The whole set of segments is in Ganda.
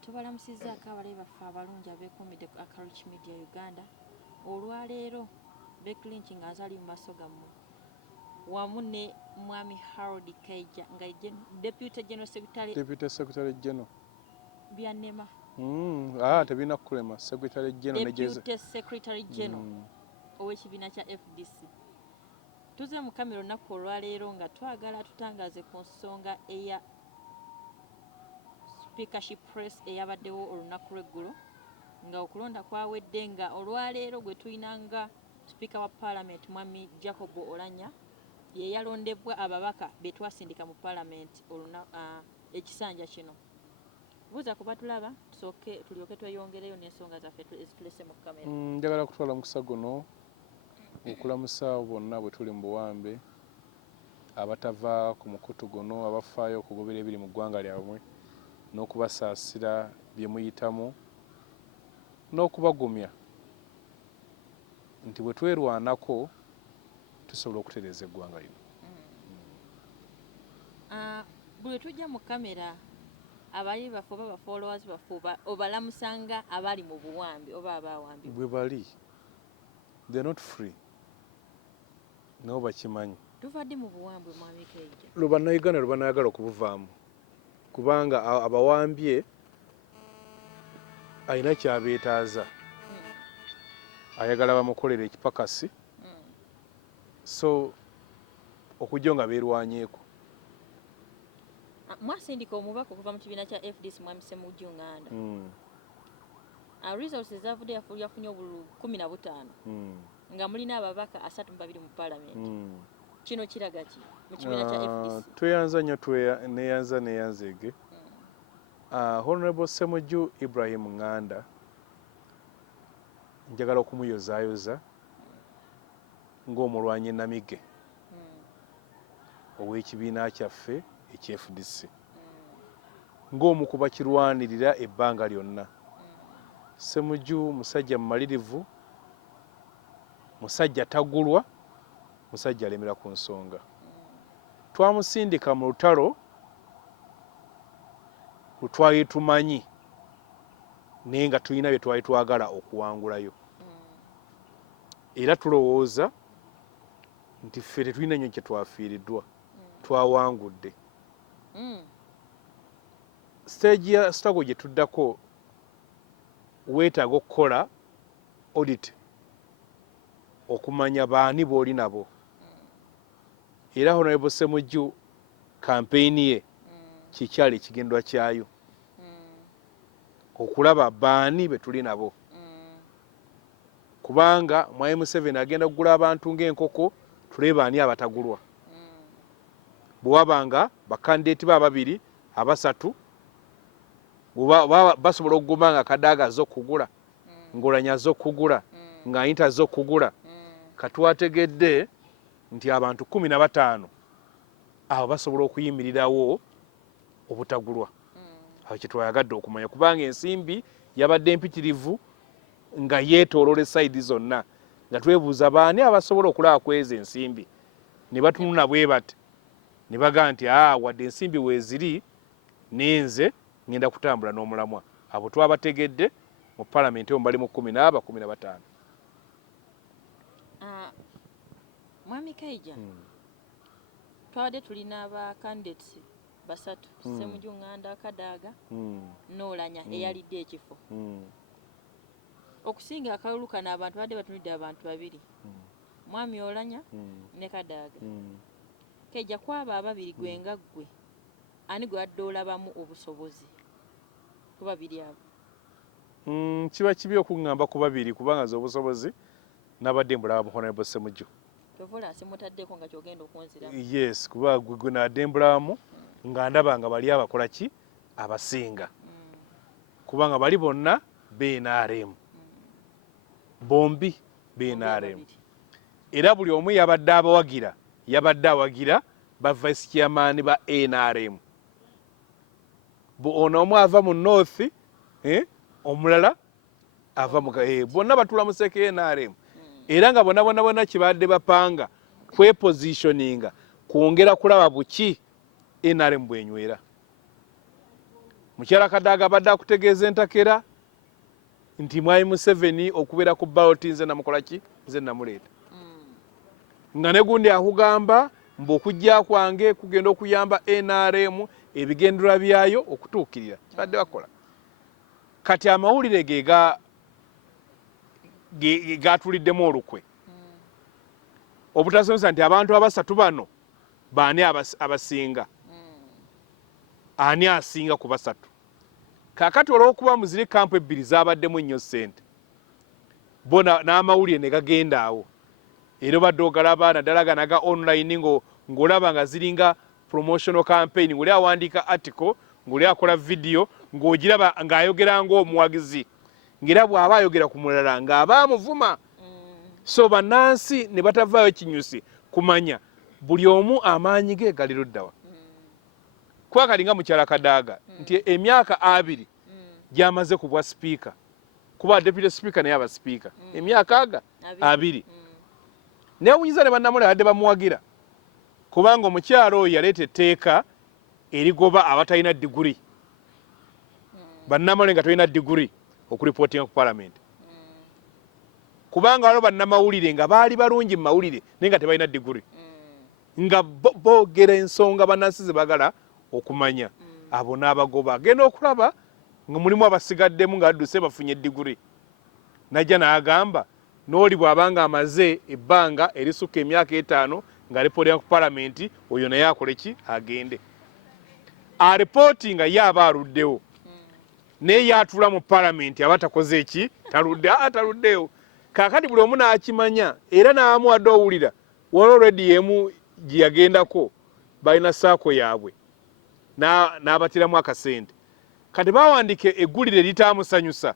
Tubalamusizzaako abalabe baffe abalungi abeekuumidde ku Country Media Uganda. Olwaleero Becklinch nga azali mu maaso gammwe wamu ne Mwami Harold Kaija nga Deputy General Secretary. Deputy Secretary General. Byannema. Tebina kulema Secretary General Deputy Secretary General ow'ekibiina kya FDC. Tuze mu kamera olunaku olwaleero nga twagala tutangaze ku nsonga eya Speakership Press eyabaddewo olunaku lw'eggulo nga okulonda kwawedde nga olwaleero gwe tulinanga Speaker wa Parliament Mwami Jacob Olanya ye yalondebwa ababaka be twasindika mu Parliament ekisanja kino. Buuza ku batulaba tusooke tulyoke tweyongereyo n'ensonga zaffe ezitulese mu kamera. Njagala kutwala mukisa guno okulamusa bonna bwe tuli mu buwambe abatava ku mukutu guno abafaayo okugobera ebiri mu ggwanga lyabwe n'okubasaasira bye muyitamu n'okubagumya nti bwe twerwanako tusobola okutereeza eggwanga lino. Bwe tujja mu kamera abali baffe oba bafollowers baffe obalamusanga abali mu buwambi oba abawambi bwe bali they're not free nabo bakimanyi. Tuvadde mu buwambwe Mwami Kaija. Lubannayuganda lubanayagala okubuvaamu kubanga abawambye alina kyabeetaaza ayagala bamukolera ekipakasi so okujja nga beerwanyeeko. Mwasindika omubaka okuva mu kibiina kya FDC Mwami Ssemujjunganda. Results ezavudde yafunye obululu 15 nga mulina ababaka 32 mu Parliament. Kino kiraga ki mu kibiina kya FDC? Tweyanza nnyo neyanzeege. Honorable Ssemujju Ibrahim Nganda njagala okumuyozaayoza ng'omulwanyi Namige ow'ekibiina kyaffe ekye-FDC ng'omu ku bakirwanirira ebbanga lyonna. Ssemujju musajja mumalirivu, musajja tagulwa, musajja alemera ku nsonga. Twamusindika mu lutalo lutwali tumanyi naye nga tulina bye twali twagala okuwangulayo era tulowooza nti ffe tetulina nnyo kye twafiiriddwa twawangudde. Stage ya struggle gye tuddako weetaaga okukola audit okumanya baani booli nabo era Honorable Ssemujju campaign ye kikyali ekigendwa kyayo okulaba baani be tuli nabo kubanga Mwai Museveni agenda kugula abantu ng'enkoko tulebe ani abatagulwa bw'abanga bakandidate babiri abasatu basobola okuguma nga Kadaga azze okugula Ngolanya azze okugula nga Ayinta azze okugula katwategedde nti abantu 15 abo basobola okuyimirirawo obutagulwa. Awo kye twayagadde okumanya kubanga ensimbi yabadde empitirivu nga yeetoolola esayidi zonna nga twebuuza baani abasobola okulaba kweza ensimbi ne batunula bwe bati ne bagaa nti wadde ensimbi weeziri nenze ngenda kutambula n'omulamwa. Abo twabategedde mu Parliament omwo bali mu 15. Mwami Kaija, twabadde tulina aba candidates basatu Ssemujjunganda, Kadaga n'Olanya eyalidde ekifo. Okusinga akalulu kano abantu badde batunudde abantu babiri Mwami Olanya ne Kadaga. Kaija kwaba ababiri gwenga ggwe ani gwe wadde olabamu obusobozi ku babiri abo? Kiba kibi okuŋŋamba ku babiri kubanga z'obusobozi nabadde mbulaba mu Honorable Ssemujju. Tovola nsimutaddeko nga kyogenda okunziramu. Yes, kuba gwe nadde mbulamu nga ndaba nga bali abakola ki abasinga kubanga bali bonna BNRM bombi BNRM era buli omu yabadde awagira ba vice chairman ba NRM ono omu ava mu north omulala ava mu bonna batula mu seke NRM era nga bonna kibadde bapanga kwepositioninga kwongera kulaba buki NRM bwenywera. mukyala Kadaga badde akutegeeza entakera nti mwai Museveni okubeera ku ballot nze namukola ki nze namuleeta nga ne gundi akugamba mbu okujja kwange kugenda okuyamba NRM ebigendera byayo okutuukirira kibadde bakola kati amawulire gatuliddemu olukwe obutasomesa nti abantu abasatu bano baani abasinga ani asinga ku basatu kakati olw'okuba muziri kampu ebbiri zabaddemu nnyo ssente bo n'amawulire ne gagenda awo era badde ogalaba naddala ganaga online ng'olaba nga ziringa promotional campaign ng'oli awandiika article ng'oli akola video ng'ogiraba ng'ayogera ng'omuwagizi ng'era bw'aba ayogera ku mulala ng'aba amuvuma so bannansi ne batavaayo kinyusi kumanya buli omu amaanyi ge gali luddawa kuba kalinga mukyala Kadaga nti emyaka 2 gyamaze ku bwa speaker kuba deputy speaker naye aba speaker emyaka 2 newunyiza ne bannamule badde bamuwagira kubanga omukyalo oyo yaleeta etteeka erigoba abatalina diguri bannamule nga tolina diguri okuripotinga ku parliament kubanga waliwo bannamawulire nga baali balungi mu mawulire naye nga tebalina diguri nga boogera ensonga bannansi ze bagala okumanya abo n'abagoba agenda okulaba nga mulimu abasigaddemu nga badduse bafunye diguri najja n'agamba n'oli bw'abanga amaze ebbanga erisukka emyaka 5 nga alipotinga ku palamenti oyo naye akole ki agende alipooti nga ye aba aluddewo naye yatula mu palamenti aba takoze eki taluddewo kakati buli omu n'akimanya era n'amuwadde owulira waliwo redi yemu gye yagendako balina saako yaabwe n'abatiramu akasente kati bawandiika eggulire litaamusanyusa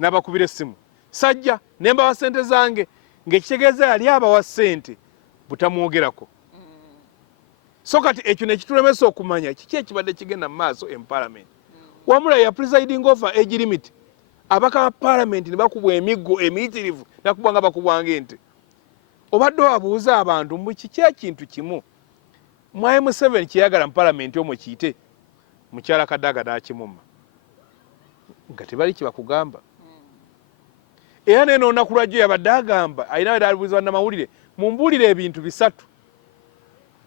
n'abakubira essimu sajja nembawa sente zange ng'ekitegeeza yali abawa sente butamwogerako so kati ekyo nekitulemesa okumanya kiki ekibadde kigenda mu maaso em parliament wamula ya presiding over age limit abaka ba parliament ne bakubwa emiggo emiyitirivu nakubwa nga bakubwanga ente obadde wabuuza abantu mbu kiki ekintu kimu mwai Museveni kyeyagala mu parliament omwo kiyite mukyala Kadaga n'akimumma nga tebali kibakugamba era neno olunaku lwajjo yabadde agamba alina we alibuuza bannamawulire mumbuulire ebintu 3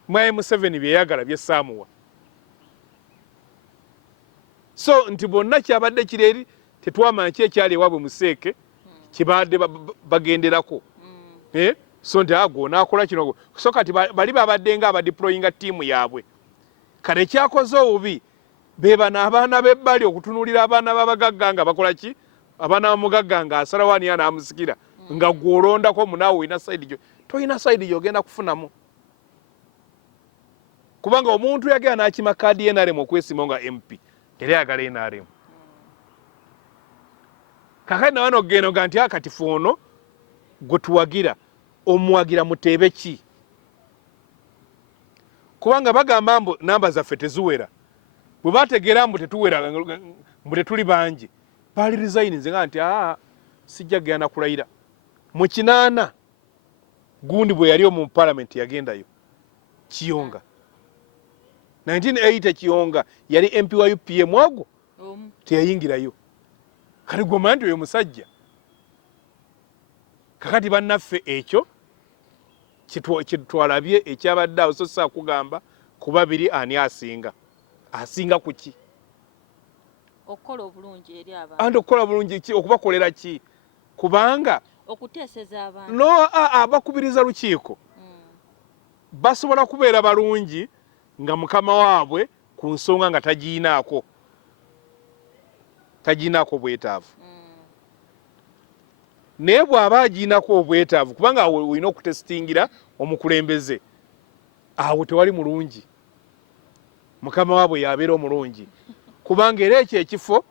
mwai Museveni byeyagala byessaamuwa so nti bonna kyabadde kireeri tetwamanya ki ekyali ewaabwe museeke kibadde bagenderako so nti ago n'akola kino so kati bali babadde nga abadeployinga ttiimu yaabwe kale ekyakoze obubi bebana abaana b'ebbali okutunuulira abaana b'abagagga nga bakola ki abaana b'omugagga nga asalawo ani anaamusikira nga gw'olondako munaawe olina sayidi gyo tolina sayidi gy'ogenda kufunamu kubanga omuntu yagenda n'akima kaadi y'NRM okwesimawo nga MP era yagala NRM kakati nawe n'ogenda nga nti akatifu ono gwe tuwagira omuwagira muteebe ki kubanga bagamba mbu namba zaffe teziwera bwe bategeera mbu tetuwera mbu tetuli bangi baali resigninze nga nti sijja genda kulayira mu 8 gundi bwe yali mu parliament yagendayo Kiyonga 1980 Kiyonga yali MP wa UPM ogwo teyayingirayo kale goma nti oyo musajja kakati bannaffe ekyo kitwalabye ekyabadde awo so saakugamba ku babiri ani asinga ku ki okukola obulungi eri abantu anti okukola bulungi ki okubakolera ki kubanga okuteeseza abantu no bakubiriza lukiiko basobola kubeera balungi nga mukama waabwe ku nsonga nga tagiinaako bwetaavu naye bw'aba agiinako obwetaavu kubanga awo olina okutesitingira omukulembeze awo tewali mulungi mukama waabwe yabeera omulungi kubanga era ekyo ekifo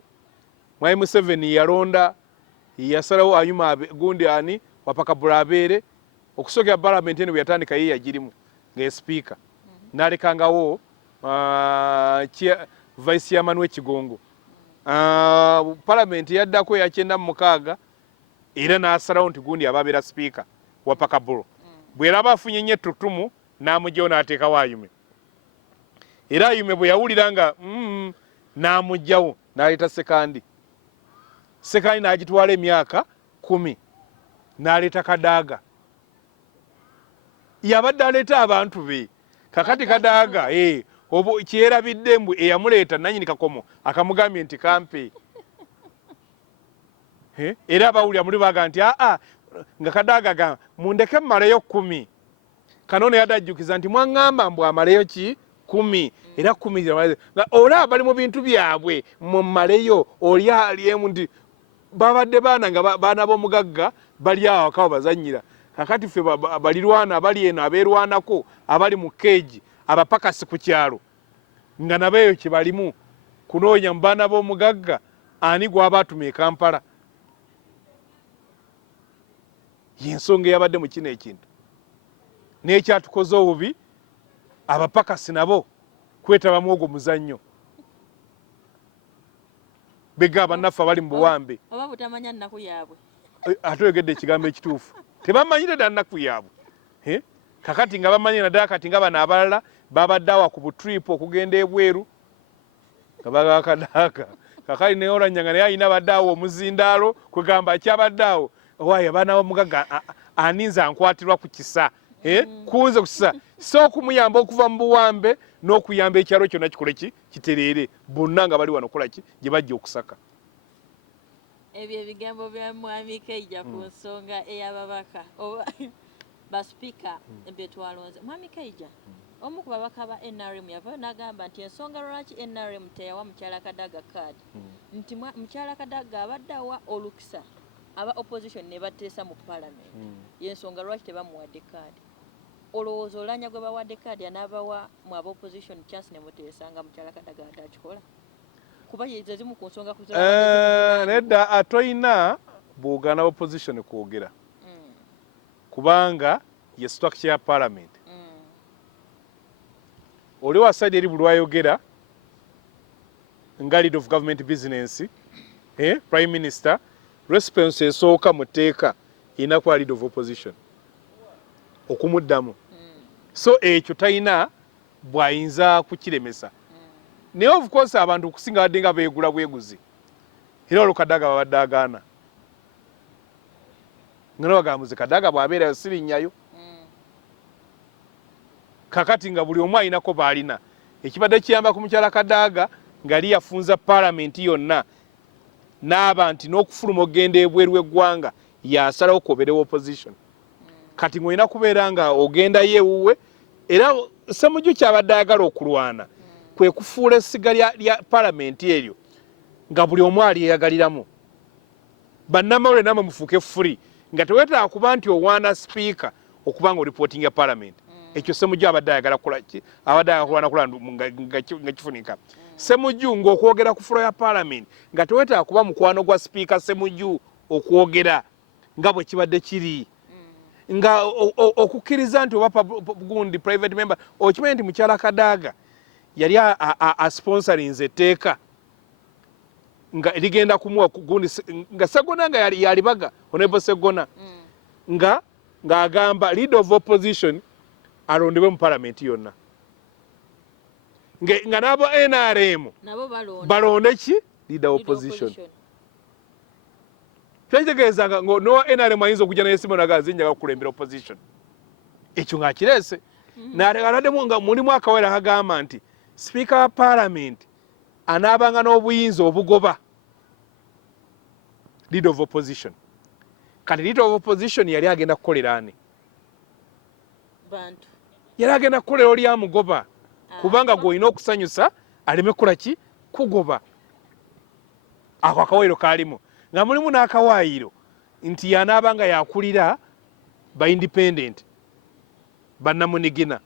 mwai Museveni yalonda yasalawo ayuma gundi ani wapakabula abeere okusookera parliament eno bwe yatandika ye yagirimu nga speaker n'alekangawo vice chairman w'ekigongo parliament yaddako ya 96 era n'asalawo nti gundi ababeera speaker wapakabula bw'eraba afunye nnyo ettutumu n'amugyawo n'ateekawo ayume era ayume bwe yawulira nga n'amugyawo n'aleeta sekandi n'agitwala emyaka 10 n'aleeta Kadaaga yabadde aleeta abantu be kakati Kadaaga kyerabidde mbu eyamuleeta nannyini kakomo akamugambye nti kampe era abawulira muli baga nti nga Kadaaga gamba mundeke mmaleyo 10 Kanono yadajjukiza nti mwaŋŋamba mbu amaleyo ki 10 era 10 olaba bali mu bintu byabwe mummaleyo oli aliemu nti babadde baana nga baana b'omugagga bali awo akawo bazannyira kakati ffe balirwana abali eno abeerwanako abali mu keegi abapakasi ku kyalo nga nabeeyo kye balimu kunoonya mu baana b'omugagga ani gwaba atuma e Kampala yensonga eyabadde mu kino ekintu n'ekyatukoze obubi abapakasi nabo kwetabamu ogwo muzannyo bega bannaffe abali mu buwambe oba butamanya nnaku yaabwe atoyogedde ekigambo ekituufu tebamanyire dda nnaku yaabwe kakati nga bamanyire naddala kati nga bano abalala babadde awa ku butripu okugenda ebweru nga bagaa Kadaaga kakati naye Oluvuganya naye alina badde awo omuzindaalo kwegamba akyabadde awo waayo abaana b'omugagga aninza ankwatirwa ku kisa kunze ku kisa so okumuyamba okuva mu buwambe n'okuyamba ekyalo kyonna kikole ki kitereere bonna nga bali wano kola ki gye bajja okusaka ebyo ebigambo bya mwami Kaija ku nsonga ey'ababaka oba baspiika bye twalonze mwami Kaija omu ku babaka ba NRM yavaayo n'agamba nti ensonga lwaki NRM teyawa mukyala Kadaaga kaadi nti mukyala Kadaaga abadde awa olukisa aba opposition ne bateesa mu parliament y'ensonga lwaki tebamuwadde kaadi olowooza Oluvuganya gwe bawadde kaadi anaabawa mu aba opposition chance ne muteesa nga mukyala Kadaaga atakikola kuba yezo zimu ku nsonga nedda atoyina bw'ogaana opposition kwogera kubanga ye structure ya parliament oli wa side eri bulwayogera nga lead of government business prime minister response esooka mu tteeka erina kuba lead of opposition okumuddamu so ekyo talina bw'ayinza kukiremesa naye of course abantu okusinga badde nga beegula bweguzi era olwo Kadaaga babadde agaana nga nabagamuzi Kadaaga bw'abeerayo sirinnyayo kakati nga buli omu alinako baalina ekibadde kiyamba ku mukyala Kadaaga ngali yafunza parliament yonna n'aba nti n'okufuluma okugenda ebweru w'eggwanga yasalawo kugoberera opposition kati ng'olina kubeera nga ogendayo ewuwe era Ssemujju kyabadde ayagala okulwana kwe kufuula essiga lya parliament eryo nga buli omu alyeyagaliramu bannamawulire namwe mufuuke free nga teweetaaga kuba nti owaana sipiika okuba nga reporting ya parliament ekyo Ssemujju abadde ayagala kulaki abadde ayagala kulwana nga kifunika Ssemujju ng'okwogera ku fulo ya parliament nga teweetaaga kuba mukwano gwa sipiika Ssemujju okwogera nga bwe kibadde kiri nga okukkiriza nti oba gundi private member okimanyi nti mukyala Kadaaga yali asponsorinze etteeka nga ligenda kumuwa gundi nga Sseggona nga yalibaga Honorable Sseggona nga agamba leader of opposition alondebwe mu parliament yonna nga nabo NRM balonde ki leader of opposition kyekitegeeza nga no NRM ayinza okujja n'esimu nagazi njaga kukulembera opposition ekyo ng'akireese n'alegademu nga mulimu akawera kagamba nti speaker wa parliament anaabanga n'obuyinza obugoba leader of opposition kati leader of opposition yali agenda kukolera ani bantu yali agenda kukolera oli amugoba kubanga gw'olina okusanyusa aleme kukola ki kugoba ako akawaayiro kaalimu nga mulimu n'akawaayiro nti yanaabanga yakulira ba independent bannamunigina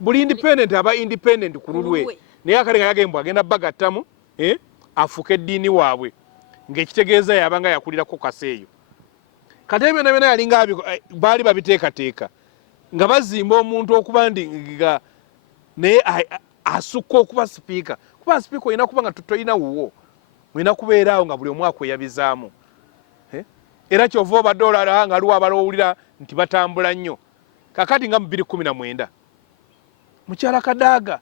buli independent aba independent ku lulwe naye akali nga yagembwa agenda bagattamu afuuka eddiini waabwe ng'ekitegeeza yabanga yakulirako kaseeyo kati ebyo byonna byonna yalinga baali babiteekateeka nga bazimba omuntu okuba ndi naye asukka okuba sipiika kuba sipiika olina kuba nga toyina wuwo mulina kubeera awo nga buli omu akweyabizaamu era kyova obadde olala nga aliwo abalowulira nti batambula nnyo kakati nga mu 2019 mukyala Kadaaga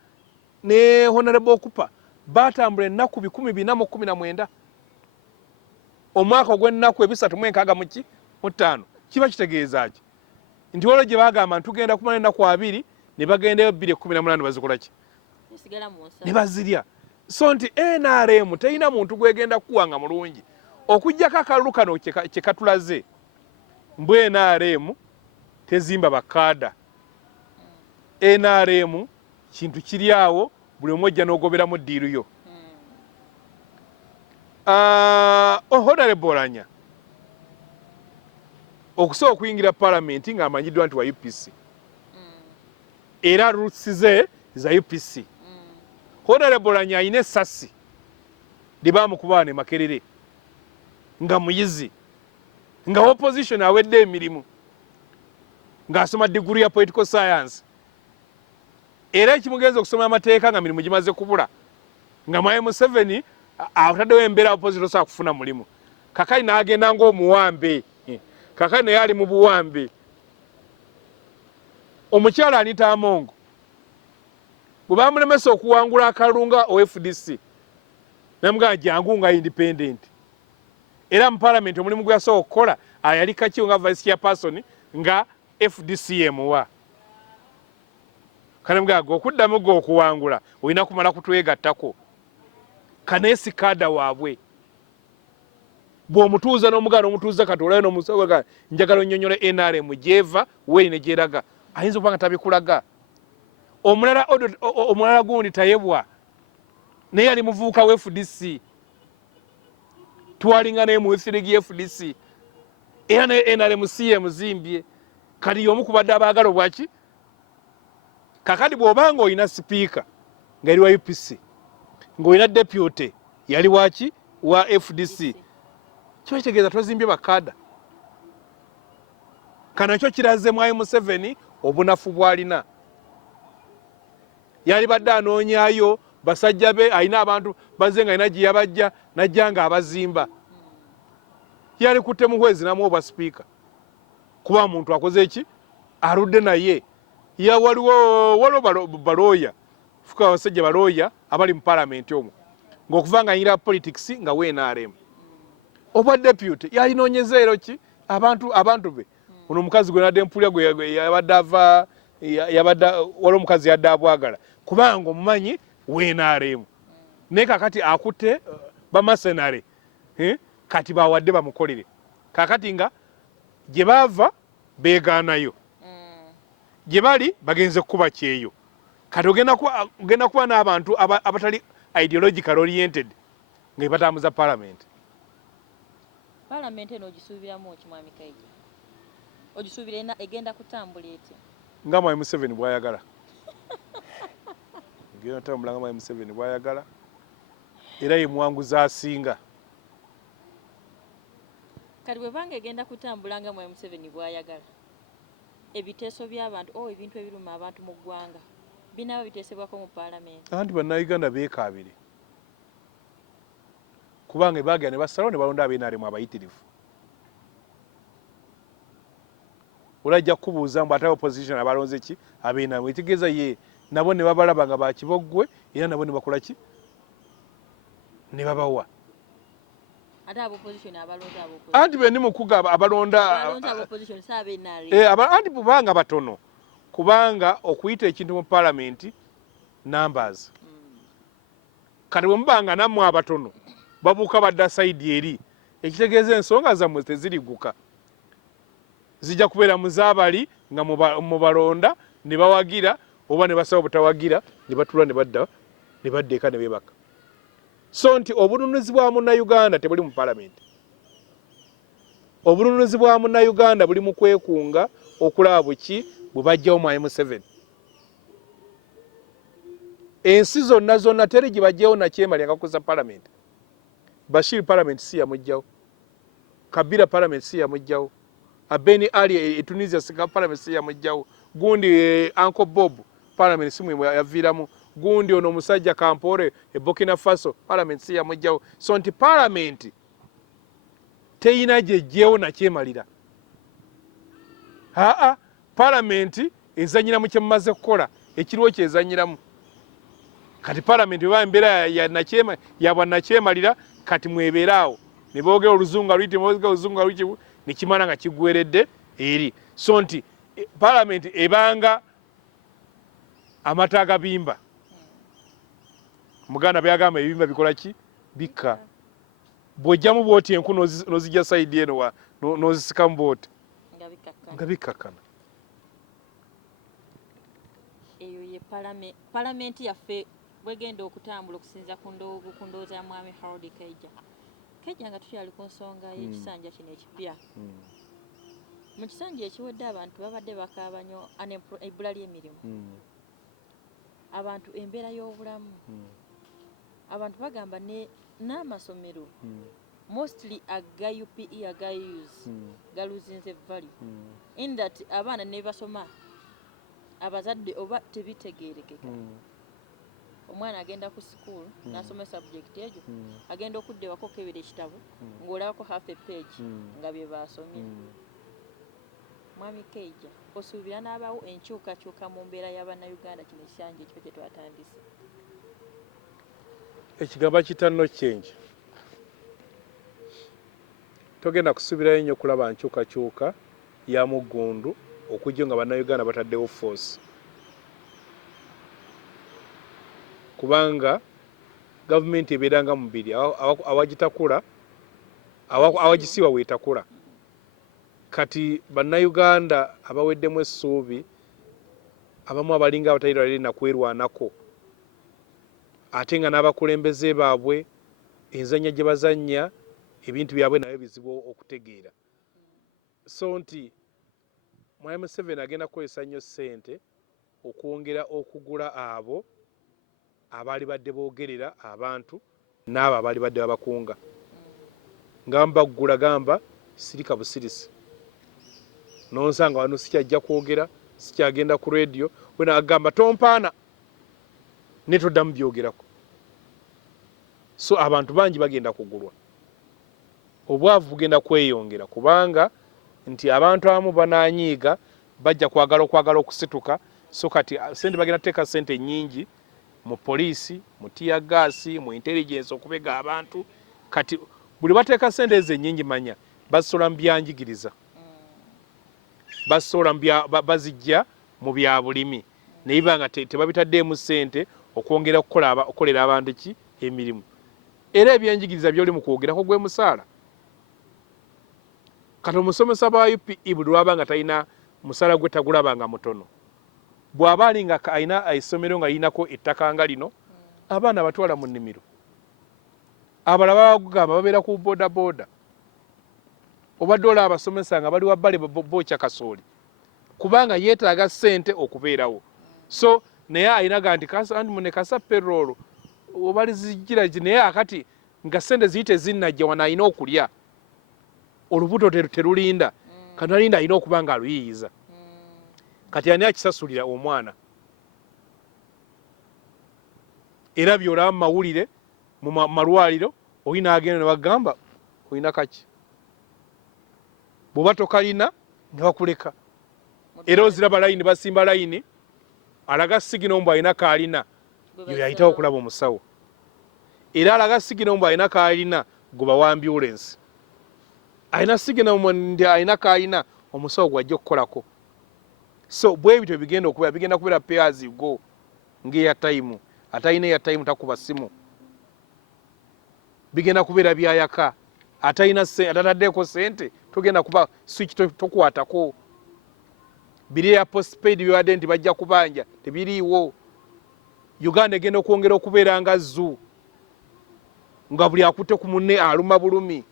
ne Honorable Okupa batambula ennaku 1419 omwaka ogw'ennaku 365 kiba kitegeeza ki nti waliwo gye bagamba ntugenda kumala ennaku 2 ne bagendayo 218 bazikola ki ne bazirya so nti NRM terina muntu gwegenda kuwanga mulungi okujjako akalulu kano kye katulaze mbu NRM tezimba bakaada NRM kintu kiri awo buli omu ojja n'ogoberamu ddiiru yo Honorable Olanya okusobola okuyingira palamenti ng'amanyiddwa nti wa UPC era rusize za UPC Honorable Olanya alina essasi libaamukuba ne Makerere nga muyizi nga opposition awedde emirimu ng'asoma degree ya political science era ekimugenza okusoma amateeka nga mirimu gimaze kubula nga mwaye Museveni ataddewo embeera opposition osobola kufuna mulimu kakali n'agenda ng'omuwambe kakali naye ali mu buwambe omukyala Anita Amongo bwe bamulemesa okuwangula akalunga OFDC namugamba jangu nga independent era mu parliament omulimu gwe yasobola okukola yali kakiyo nga vice chairperson nga FDCM wa kanamugamba okuddamu gwe okuwangula olina kumala kutwegattako kaneesi kaada waabwe bw'omutuuza n'omuganda omutuuza kati olayo n'omusoga njagala onnyonnyole NRM gyeva weeri ne gyeraga ayinza okuba nga tabikulaga omulala gundi tayebwa naye ali muvubuka wa FDC twalinga naye mu wefirigi FDC era naye NRM si yemuzimbye kati y'omu ku badde abaagala obwaki kakati bw'obanga olina sipiika nga eri wa UPC ng'olina deputy yali waki wa FDC kiba kitegeeza tozimbye bakaada kanakyo kiraze mwayi Museveni obunafu bw'alina yali badde anoonyaayo basajja be alina abantu bazze nga alina gye yabajja najja nga abazimba yali kutte muhwezi namuwa bwa sipiika kuba muntu akoze eki aludde naye waliwo balooya fuka abasajja balooya abali mu palamenti omwo ng'okuva nga ayingira politics nga NRM obwa deputy yalinoonyeza ero ki abantu be ono omukazi gwe nadde mpulya gwe yabadde ava waliwo omukazi yadde abwagala kubanga omumanyi NRM naye kakati akutte bamasenare kati bawadde bamukolere kakati nga gye baava beegaanayo gye bali bagenze kukuba kyeyo kati ogenda kuba n'abantu abatali ideological oriented nga batambuza parliament eno ogisuubiramu ki mwami Kaija ogisuubira egenda kutambula etya nga mwami Museveni bw'ayagala egenda kutambula nga mwami Museveni bw'ayagala era ye muwanguzi asinga kati bwebanga egenda kutambula nga mwami Museveni bw'ayagala ebiteeso by'abantu ebintu ebiruma abantu mu ggwanga binaaba biteesebwako mu palamenti anti bannayuganda beekaabire kubanga baagera ne basalawo ne balonda NRM abayitirivu olajja kubuuza mbu ate opposition abalonze ki NRM ekitegeeza ye nabo ne babalaba nga bakiboggwe era nabo ne bakola ki ne babawa anti bendi mukuga abalonda anti bubanga batono kubanga okuyita ekintu mu palamenti numbers kati bwe mubanga nammwe abatono babuuka badda sayidi eri ekitegeeza ensonga zammwe teziriguka zijja kubeera muzaabali nga mubalonda ne bawagira oba ne basaba butawagira ne batula ne badda eka ne beebaka so nti obununuzi bwa munnayuganda tebuli mu palamenti obununuzi bwa munnayuganda buli mu kwekunga okulaba buki bwe bajjawo mwami Museveni ensi zonna teri gye bajjawo nakyemalya nga kuza palamenti Bashir palamenti si yamujjawo Kabila palamenti si yamujjawo Abeni Ali Tunisia sika palamenti si yamujjawo gundi Uncle Bob palamenti si mwe yaviiramu gundi ono omusajja Kampore Burkina Faso palamenti si yamujjawo so nti palamenti teyina gyejjewo nakyemalira palamenti ezanyira mu kye mumaze kukola ekiriwo kyezanyiramu kati parliament bwe embeera ya bwannakyemalira kati mwebeeraawo ne boogera oluzungu luyite boogera oluzungu luyite ne kimala nga kigweredde eri so nti parliament ebanga amata agabimba Muganda byagamba ebimba bikola ki bikka bw'ojjamu bw'oti enku n'ozijja sayidi eno n'ozisikamu bw'oti nga bikkakkana. Eyo ye palamenti yaffe bwegenda okutambula okusinza ku ndowooza ya mwami Harold Kaija nga tukyali ku nsonga y'ekisanja kino ekipya. Mu kisanja ekiwedde abantu babadde bakaaba nnyo ebbula ly'emirimu, abantu embeera y'obulamu, abantu bagamba n'amasomero mostly aga UPE aga use galuzinze value in that abaana ne basoma abazadde oba tebitegeerekeka. Omwana agenda ku school n'asoma subject egyo agenda okudda ewaka okebera ekitabo ng'olabako half a page nga bye baasomye. Mwami Kaija, osuubira n'abawo enkyukakyuka mu mbeera y'Abannayuganda kino ekisanja ekyo kye twatandise? Ekigamba kitanno change. Togenda kusuubirayo nnyo kulaba nkyukakyuka ya muggundu okujja nga Bannayuganda bataddewo force. Kubanga gavumenti ebeeranga mu bbiri awagitakula awagisiiwa weetakula. Kati Bannayuganda abaweddemu essuubi abamu abalinga abatalina na kwerwanako ate nga n'abakulembeze baabwe enzannya gye bazannya ebintu byabwe nabyo bizibu okutegeera. So nti Mwami Museveni agenda kukozesa nnyo ssente okwongera okugula abo abaali badde boogerera abantu n'abo abaali badde babakunga. Ngamba kugula gamba sirika busirisi. Nonsanga wano sikyajja kwogera, sikyagenda ku radio, wena agamba tompaana ne toddamu byogerako. So abantu bangi bagenda kugulwa. Obwavu bugenda kweyongera kubanga nti abantu abamu banaanyiiga bajja kwagala okusituka. So kati sente bagenda teeka sente nnyingi mu poliisi, mu tear gas, mu intelligence okubega abantu. Kati buli bateeka sente ezo ennyingi manya basola mu byanjigiriza, basola bazijja mu bya bulimi naye banga tebabitaddeemu ssente okwongera okukolera abantu ki emirimu. Era ebyenjigiriza byoli mu kwogerako gwe musaala. Kati omusomesa ba UPE buli lwabanga talina musaala gwe tagulabanga mutono. Bw'aba alinga alina essomero nga lirinako ettaka nga lino, abaana batwala mu nnimiro. Abalala bagamba babeera ku boda. Obadde olaba abasomesa nga bali wabbale bookya kasooli kubanga yeetaaga ssente okubeerawo. So naye alinaga nti mune kasa payroll obali zijjira naye akati nga ssente ziyite zinnajja wano alina okulya. Olubuto terulinda kati alinda alina okuba nga aluyiyiza. Kati ani akisasulira omwana? Era byolaba mu mawulire mu malwaliro olina agenda ne bagamba olina kaki. Bw'oba tokalina ne bakuleka. Era oziraba layini basimba layini alaga sigino mbu alina kaalina yo yayitawo okulaba omusawo. Era alaga sigino mbu alina kaalina goba wa ambulance. Alina sigino ndi alina kaalina omusawo gwajja okukolako. So bwe bityo bigenda kubeera pay as you go ng'eya time. Atalina eya time takuba simu. Bigenda kubeera byayaka. Atalina atataddeeko ssente togenda kuba switch tokwatako. Biri ya postpaid byabadde nti bajja kubanja tebiriiwo. Uganda egenda okwongera okubeera nga zoo nga buli akutte ku munne aluma bulumi.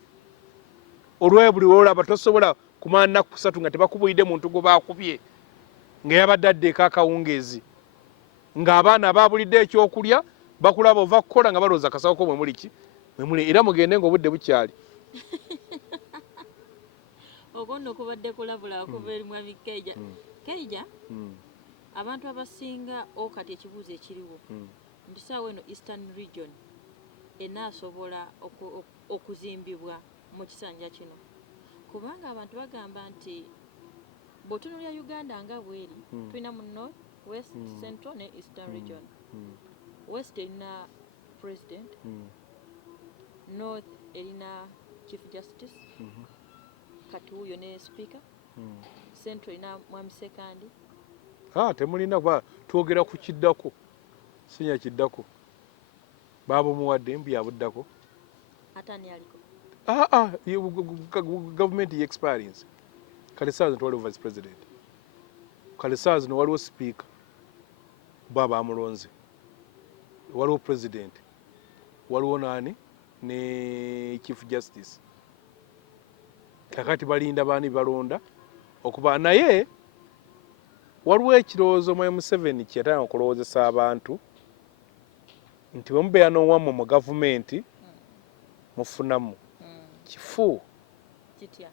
Olwe buli olaba tosobola kumala nnaku kusatu nga tebakubulidde muntu gwe baakubye nga yabadde addeeko akawungeezi. Ng'abaana baabulidde ekyokulya bakulaba ova kukola nga balowooza akasawo ko mwe muli ki era mugende ng'obudde bukyali. Ogonno kubadde kulabula okuva eri Mwami Kaija. Kaija, abantu abasinga okati ekibuuzo ekiriwo nti saawa eno Eastern Region enaasobola okuzimbibwa mu kisanja kino kubanga abantu bagamba nti bw'otunuulira Uganda nga bweri tulina mu North, West, Central ne Eastern Region. West erina president, North erina chief justice, katuuyo ne speaker, Central erina mwami sekandi. Temulina kuba twogera ku kiddako sinya kiddako baabo muwadde mbu yabuddako Atani aliko government experience kale saazi twaliwo vice president kale saazi waliwo speaker baba amulonze waliwo president waliwo nani ne chief justice kakati balinda baani balonda okuba naye waliwo ekirowoozo mwami Museveni kyetaaga okulowoozesa abantu nti bwe mubeera n'owammwe mu gavumenti mufunamu kifu kitya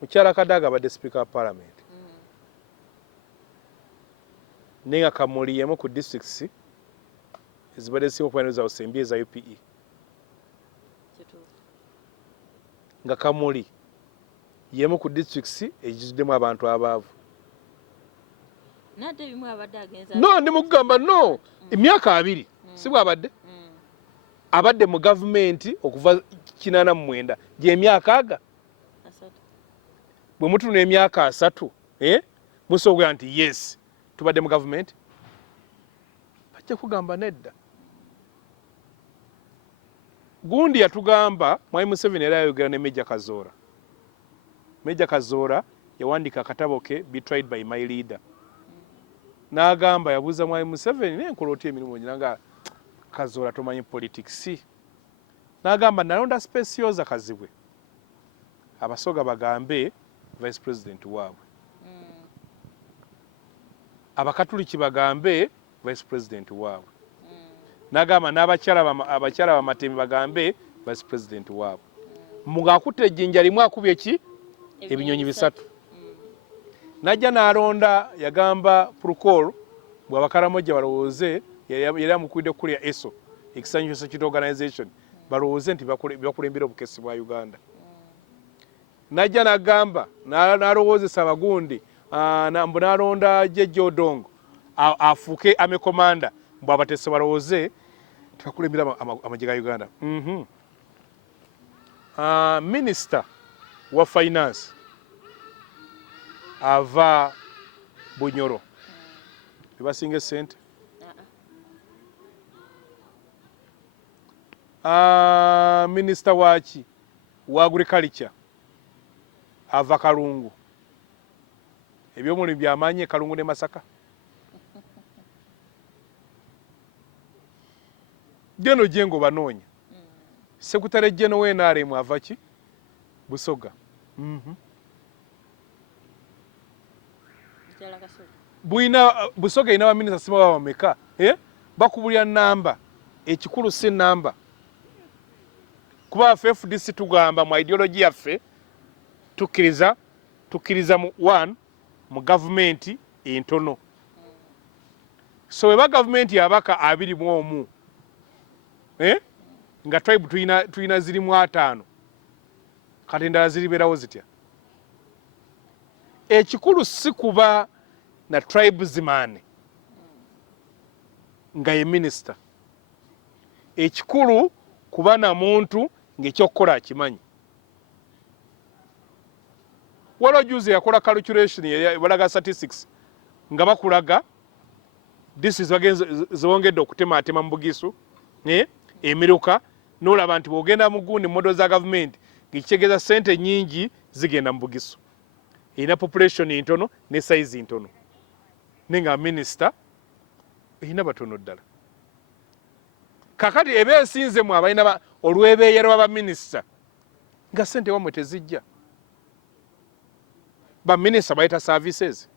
mukyala Kadaga abadde speaker wa parliament naye nga Kamuli yemu ku districts ezibadde zisinga okubeera osembi eza UPE nga Kamuli yemu ku districts eziddemu abantu abaavu Nate bimwe abadde agenza no ndi mugamba no emyaka 2 si bwabadde abadde mu gavumenti okuva 89 gy'emyaka aga bwe mutuna emyaka 3 musobola nti yes tubadde mu gavumenti bajja kugamba nedda gundi yatugamba mwami Museveni era yayogera ne Meja Kazoora yawandika akatabo ke Betrayed by my leader n'agamba yabuuza mwami Museveni n'enkola otya emirimu nga Kazoora tomanyi politics n'agamba nalonda Specials Kazibwe abasoga bagambe vice president waabwe abakatuliki bagambe vice president waabwe n'agamba n'abakyala bamatemi bagambe vice president waabwe mugakutte ejjinja limu akubye ki ebinyonyi bisatu najja n'alonda yagamba protocol bw'abakaramojja balowooze yali amukwidde kulya ESO Expresions Security Organization balowooze nti bakulembera obukesi bwa Uganda najja n'agamba n'alowoozesa abagundi mbu n'alonda Jeje Odongo afuuke ame komanda mbu abatese balowooze tibakulembera amagye ga Uganda Minister wa finance ava Bunyoro bebasinga Sente Minister waki wa agriculture ava Kalungu ebyomulimu byamanye Kalungu ne Masaka geno jengo banoonya sekutale jeno wenare mu avaki Busoga Busoga ina ba minister sima bameka bakubulya namba ekikulu si namba kuba FDC tugamba mu ideology yaffe tukiriza mu one mu government entono so weba government yabaka 21 nga tribe tuina zirimu 5 kati endala ziriberawo zitya ekikulu si kuba na tribesman nga ye minister ekikulu kuba na muntu ng'ekyokukola akimanyi waliwo juzi yakola calculation balaga statistics nga bakulaga districts zibongedde okutematema mu Bugisu emiruka n'olaba nti bw'ogenda mu gundi modo za gavumenti ng'ekitegeeza sente nyingi zigenda mu Bugisu erina population ntono ne size ntono nenga minister erina batono ddala kakati ebe esinze mu abalina olwebeeyero b'abaminisita nga sente wamwe tezijja baminisita bayita services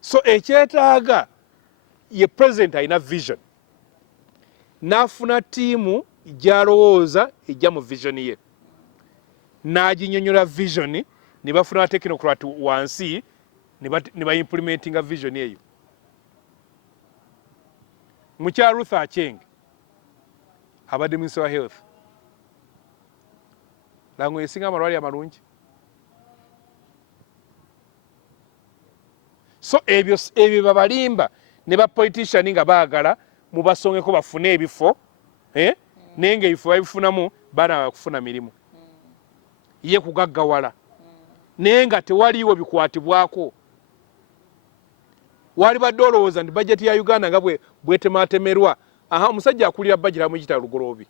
so ekyetaaga ye president alina vision n'afuna tiimu gy'alowooza ejja mu vision ye n'aginyonyola vision ne bafuna technocrat wansi ne ba-implementinga vision eyo mukyala Ruth Acheng abadde minister wa health lango esinga amalwaliro amalungi so ebyo babalimba ne ba politician nga baagala mubasongeko bafune ebifo naye nga ebifo babifunamu baana bakufuna mirimu ye kugaggawala naye nga tewaliiwo bikwatibwako. Wali badde olowooza nti bajeti ya Uganda nga bwetematemerwa omusajja akulira bajeti amuyita Lugoloobi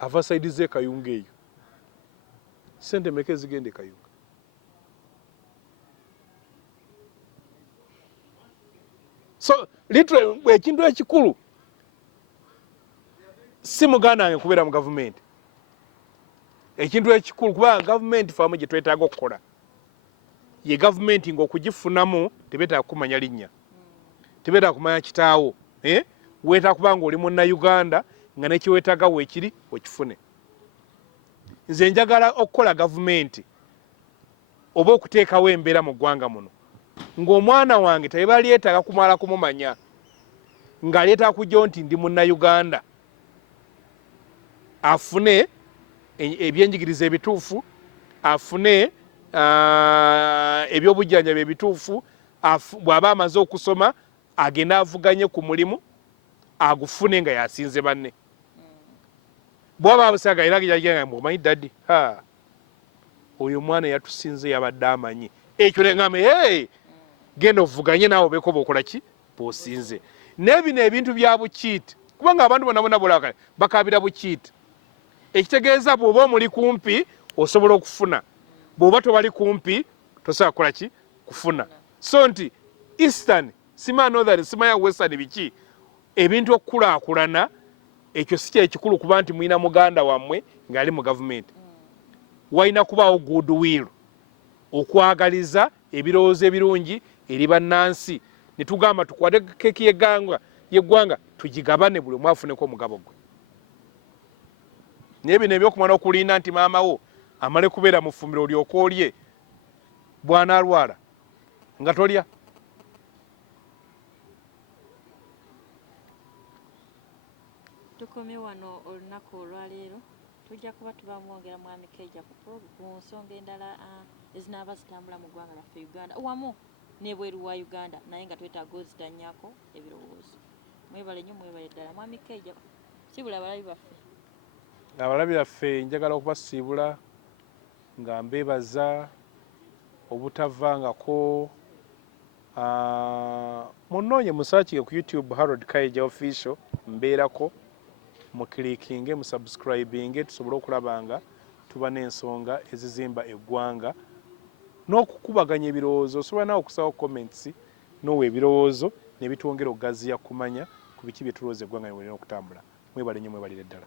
ava saidi ze Kayunga eyo sente meka ezigende Kayunga. So literally ekintu ekikulu si muganda wange kubeera mu gavumenti, ekintu ekikulu kubanga gavumenti faamu gye twetaaga okukola ye gavumenti ng'okugifunamu tebeetaaga kumanya linnya, tebeetaaga kumanya kitaawo, weetaaga kuba nga oli munnayuganda nga nekiweetaaga weekiri okifune. Nze njagala okukola gavumenti oba okuteekawo embeera mu ggwanga muno ng'omwana wange teba lyetaaga kumala kumumanya ng'aleetaaga kujjawo nti ndi munnayuganda afune ebyenjigiriza ebituufu, afune ebyobujjanjabi ebituufu, bw'aba amaze okusoma agende avuganye ku mulimu agufune nga yasinze banne. Bw'aba abusaga era gyagira nga omanyi daddi oyo omwana yatusinze yabadde amanyi ekyo ngame genda ovuganye naawe obeeko b'okola ki bw'osinze. N'ebino ebintu bya bukiiti kubanga abantu bonna bonna bolaka bakabira bukiiti ekitegeeza bw'oba omuli kumpi osobola okufuna, bw'oba tobali kumpi tosobola kukola ki kufuna. So nti Eastern sima Northern sima ya Western biki ebintu okukulaakulana ekyo si kyekikulu kuba nti mulina muganda wammwe ng'ali mu gavumenti. Walina kubaawo goodwill okwagaliza ebirowoozo ebirungi eri bannansi ne tugamba tukwate keeki y'eggwanga tugigabane buli omu afuneko omugabo gwe. Naye bino ebyokumala okulinda nti maama wo amale kubeera mu ffumbiro olyoke olye bw'anaalwala nga tolya. Tukomye wano olunaku olwaleero tujja kuba tubamwongera mwami Kaija ku nsonga endala ezinaaba zitambula mu ggwanga lyaffe Uganda wamu n'ebweru wa Uganda naye nga twetaaga ozitannyako ebirowoozo. Mwebale nnyo mwebale ddala mwami Kaija siibula abalabi baffe. Abalabi baffe njagala okubasiibula nga mbeebaza obutavangako munoonye musaakige ku YouTube Harold Kaija official mbeerako mukilikinge musubscribinge tusobole okulaba nga tuba n'ensonga ezizimba eggwanga n'okukubaganya ebirowoozo. Osobola nawe okusawo comments n'owa ebirowoozo ne bitwongera okugaziya kumanya ku biki bye tulowooza eggwanga lirina okutambula. Mwebale nnyo mwebalire ddala.